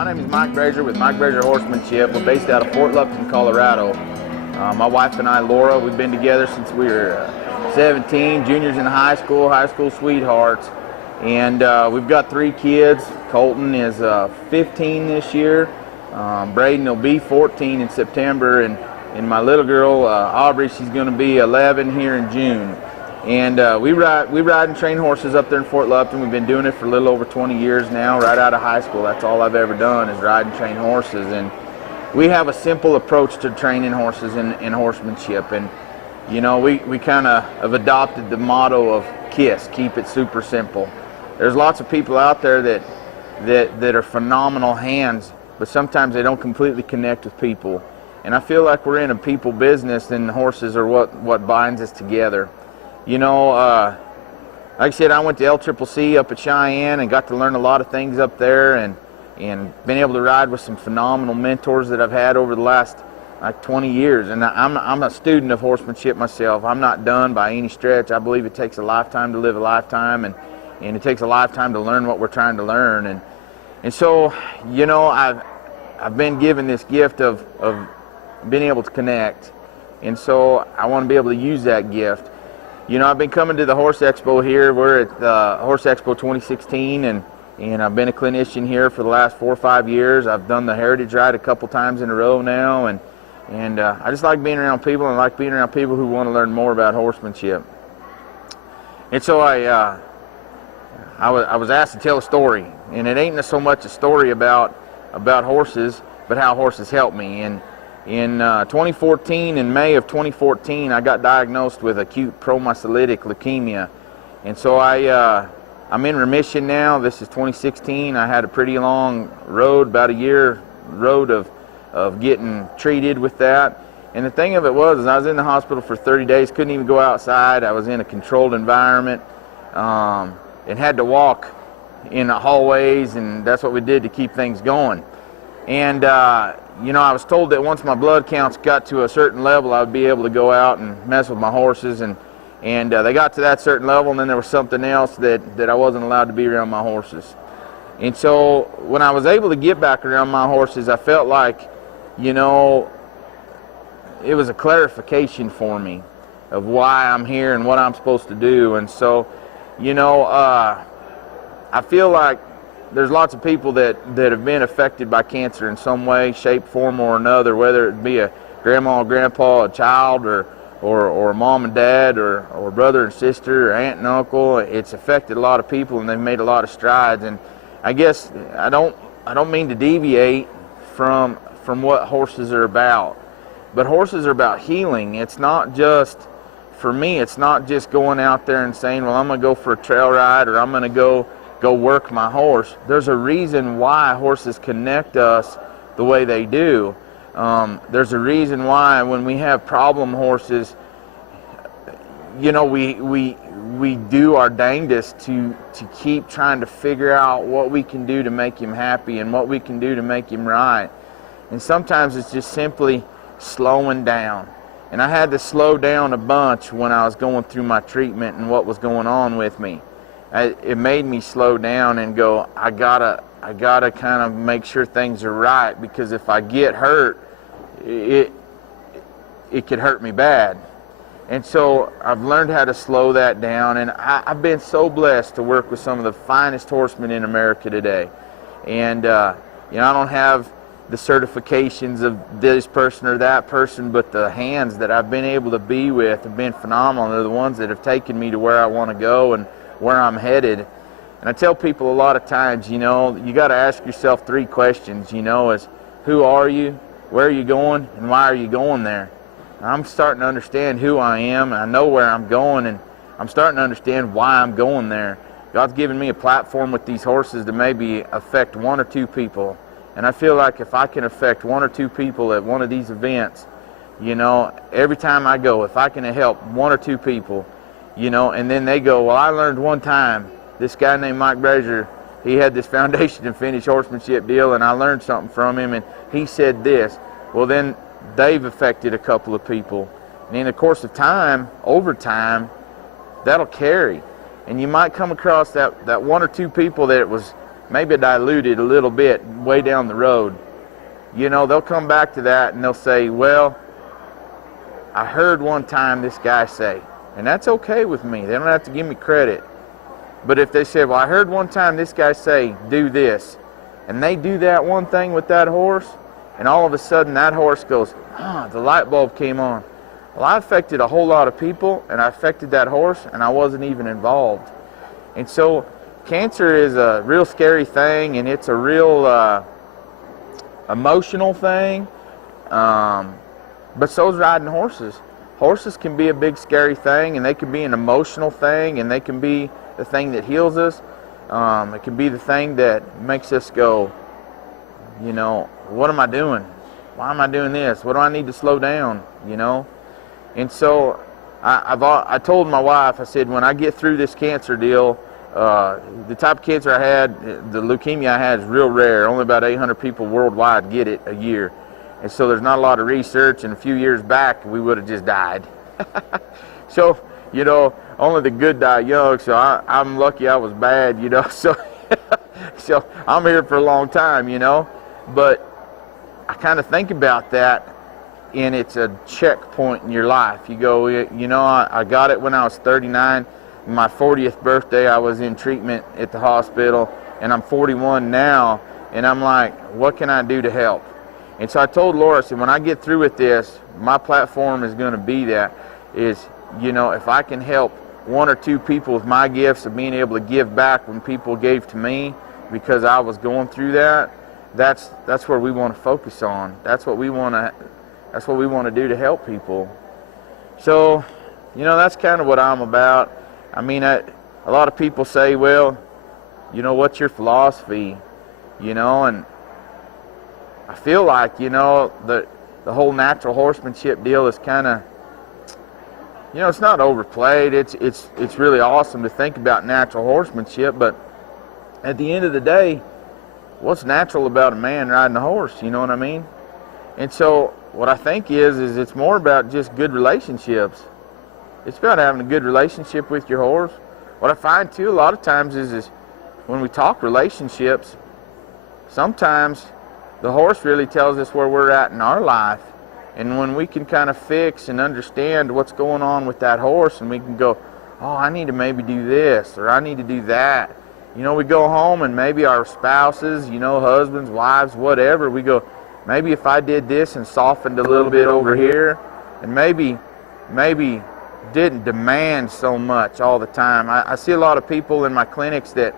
My name is Mike Brashear with Mike Brashear Horsemanship. We're based out of Fort Lupton, Colorado. My wife and I, Laura, we've been together since we were 17, juniors in high school sweethearts. And we've got 3 kids. Colton is 15 this year. Braden will be 14 in September. And my little girl, Aubrey, she's going to be 11 here in June. And we ride and train horses up there in Fort Lupton. We've been doing it for a little over 20 years now, right out of high school. That's all I've ever done is ride and train horses. And we have a simple approach to training horses in horsemanship. And, you know, we kind of have adopted the motto of KISS, keep it super simple. There's lots of people out there that are phenomenal hands, but sometimes they don't completely connect with people. And I feel like we're in a people business, and horses are what binds us together. You know, like I said, I went to LCCC up at Cheyenne and got to learn a lot of things up there, and been able to ride with some phenomenal mentors that I've had over the last like 20 years. And I'm a student of horsemanship myself. I'm not done by any stretch. I believe it takes a lifetime to live a lifetime, and it takes a lifetime to learn what we're trying to learn. And so, you know, I've been given this gift of being able to connect, and so I want to be able to use that gift. You know, I've been coming to the Horse Expo here. We're at the Horse Expo 2016, and I've been a clinician here for the last 4 or 5 years. I've done the Heritage Ride a couple times in a row now, and I just like being around people, and I like being around people who want to learn more about horsemanship. And so I was asked to tell a story, and it ain't so much a story about horses, but how horses help me. And in 2014, in May of 2014, I got diagnosed with acute promyelitic leukemia. And so I'm in remission now. This is 2016. I had a pretty long road, about a year road of getting treated with that. And the thing of it was, I was in the hospital for 30 days, couldn't even go outside. I was in a controlled environment, and had to walk in the hallways, and that's what we did to keep things going. And you know, I was told that once my blood counts got to a certain level, I would be able to go out and mess with my horses, and they got to that certain level, and then there was something else that I wasn't allowed to be around my horses. And so when I was able to get back around my horses, I felt like, you know, it was a clarification for me of why I'm here and what I'm supposed to do. And so, you know, I feel like there's lots of people that have been affected by cancer in some way, shape, form, or another, whether it be a grandma or grandpa, a child, or mom and dad, or brother and sister, or aunt and uncle. It's affected a lot of people, and they've made a lot of strides. And I guess I don't mean to deviate from what horses are about, but horses are about healing. It's not just, for me, it's not just going out there and saying, well, I'm going to go for a trail ride, or I'm going to go work my horse. There's a reason why horses connect us the way they do. There's a reason why when we have problem horses, you know, we do our dangest to keep trying to figure out what we can do to make him happy and what we can do to make him right. And sometimes it's just simply slowing down. And I had to slow down a bunch when I was going through my treatment and what was going on with me. It made me slow down and go, I gotta kind of make sure things are right, because if I get hurt, it could hurt me bad. And so I've learned how to slow that down, and I've been so blessed to work with some of the finest horsemen in America today. And you know, I don't have the certifications of this person or that person, but the hands that I've been able to be with have been phenomenal. They're the ones that have taken me to where I want to go and where I'm headed. And I tell people a lot of times, you know, you got to ask yourself 3 questions, you know, is who are you, where are you going, and why are you going there? And I'm starting to understand who I am, and I know where I'm going, and I'm starting to understand why I'm going there. God's given me a platform with these horses to maybe affect 1 or 2 people. And I feel like if I can affect 1 or 2 people at one of these events, you know, every time I go, if I can help 1 or 2 people, you know, and then they go, well, I learned one time, this guy named Mike Brashear, he had this foundation and finish horsemanship deal, and I learned something from him, and he said this. Well, then they've affected a couple of people. And in the course of time, over time, that'll carry. And you might come across that 1 or 2 people that it was maybe diluted a little bit way down the road. They'll come back to that and they'll say, well, I heard one time this guy say, and that's okay with me. They don't have to give me credit. But if they say, well, I heard one time this guy say, do this, and they do that one thing with that horse, and all of a sudden that horse goes, the light bulb came on. Well, I affected a whole lot of people, and I affected that horse, and I wasn't even involved. And so cancer is a real scary thing, and it's a real emotional thing, but so's riding horses. Horses can be a big scary thing, and they can be an emotional thing, and they can be the thing that heals us. It can be the thing that makes us go, what am I doing? Why am I doing this? What do I need to slow down? And so I told my wife, I said, when I get through this cancer deal, the type of cancer I had, the leukemia I had, is real rare. Only about 800 people worldwide get it a year. And so there's not a lot of research, and a few years back we would have just died. So, only the good die young, so I'm lucky I was bad, so so I'm here for a long time, But I kind of think about that, and it's a checkpoint in your life. You go, I got it when I was 39. My 40th birthday, I was in treatment at the hospital, and I'm 41 now, and I'm like, what can I do to help? And so I told Laura, I said, when I get through with this, my platform is going to be that, is, if I can help one or two people with my gifts of being able to give back when people gave to me because I was going through that, that's where we want to focus on. That's what we want to do to help people. So, that's kind of what I'm about. I mean, a lot of people say, well, what's your philosophy? And I feel like, the whole natural horsemanship deal is kind of, it's not overplayed. It's really awesome to think about natural horsemanship, but at the end of the day, what's natural about a man riding a horse? You know what I mean? And so what I think is it's more about just good relationships. It's about having a good relationship with your horse. What I find too a lot of times is when we talk relationships, sometimes the horse really tells us where we're at in our life. And when we can kind of fix and understand what's going on with that horse, and we can go, oh, I need to maybe do this, or I need to do that. We go home and maybe our spouses, husbands, wives, whatever, we go, maybe if I did this and softened a little bit over here, and maybe didn't demand so much all the time. I see a lot of people in my clinics that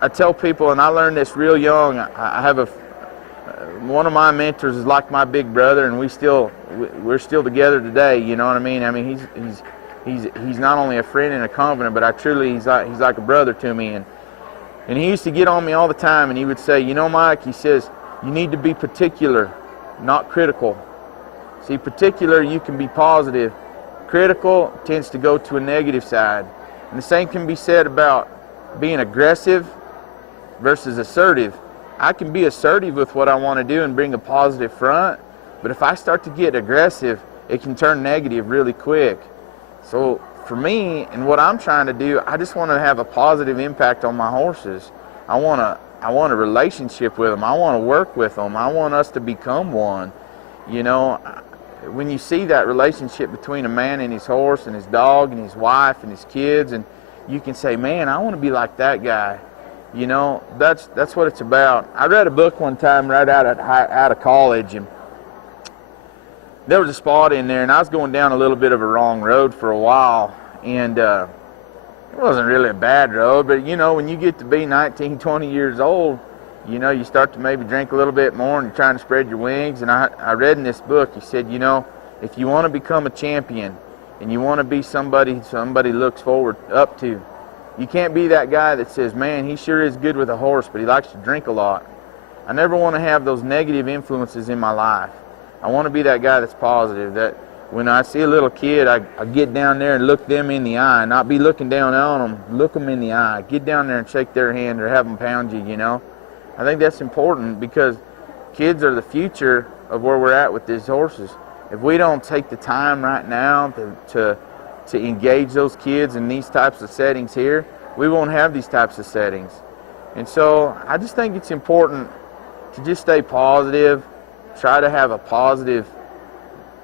I tell people, and I learned this real young, I have one of my mentors is like my big brother, and we're still together today. You know what I mean? I mean, he's not only a friend and a confidant, but he's like a brother to me. And he used to get on me all the time, and he would say, Mike, he says, you need to be particular, not critical. See, particular, you can be positive. Critical tends to go to a negative side. And the same can be said about being aggressive versus assertive. I can be assertive with what I want to do and bring a positive front, but if I start to get aggressive, it can turn negative really quick. So for me, and what I'm trying to do, I just want to have a positive impact on my horses. I want a relationship with them. I want to work with them. I want us to become one. When you see that relationship between a man and his horse and his dog and his wife and his kids, and you can say, man, I want to be like that guy. That's what it's about. I read a book one time right out of college, and there was a spot in there, and I was going down a little bit of a wrong road for a while, and it wasn't really a bad road, but when you get to be 19, 20 years old, you start to maybe drink a little bit more, and you're trying to spread your wings. And I read in this book, he said, if you want to become a champion and you want to be somebody looks forward up to, you can't be that guy that says, man, he sure is good with a horse, but he likes to drink a lot. I never want to have those negative influences in my life. I want to be that guy that's positive, that when I see a little kid, I get down there and look them in the eye, not be looking down on them, look them in the eye. Get down there and shake their hand or have them pound you, I think that's important because kids are the future of where we're at with these horses. If we don't take the time right now to engage those kids in these types of settings here, we won't have these types of settings. And so I just think it's important to just stay positive, try to have a positive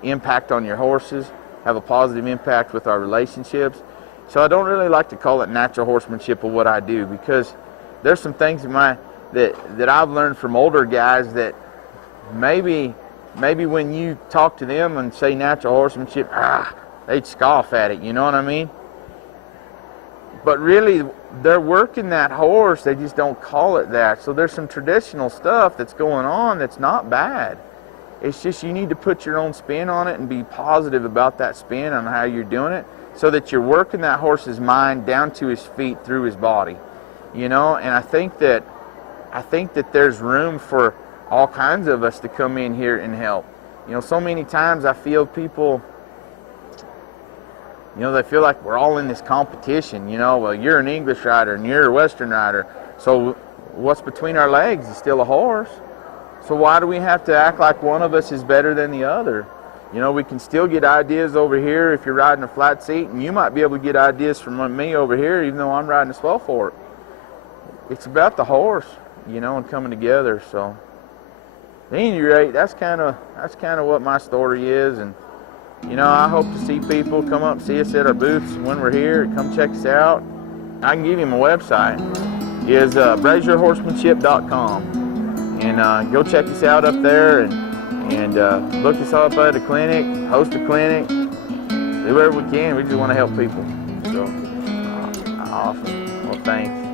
impact on your horses, have a positive impact with our relationships. So I don't really like to call it natural horsemanship of what I do, because there's some things that I've learned from older guys that maybe when you talk to them and say natural horsemanship, they'd scoff at it, you know what I mean? But really, they're working that horse, they just don't call it that. So there's some traditional stuff that's going on that's not bad. It's just you need to put your own spin on it and be positive about that spin on how you're doing it, so that you're working that horse's mind down to his feet through his body, you know. And I think that there's room for all kinds of us to come in here and help. You know, so many times I feel people, you know, they feel like we're all in this competition. You know, well, you're an English rider and you're a Western rider, so what's between our legs is still a horse. So why do we have to act like one of us is better than the other? You know, we can still get ideas over here if you're riding a flat seat, and you might be able to get ideas from me over here even though I'm riding a swell fork. It's about the horse, you know, and coming together. So at any rate, that's kind of what my story is. And you know, I hope to see people come up and see us at our booths when we're here. Come check us out. I can give you my website. It's BrashearHorsemanship.com. And go check us out up there and look us up at a clinic, host a clinic, do whatever we can. We just want to help people. So, awesome. Well, thanks.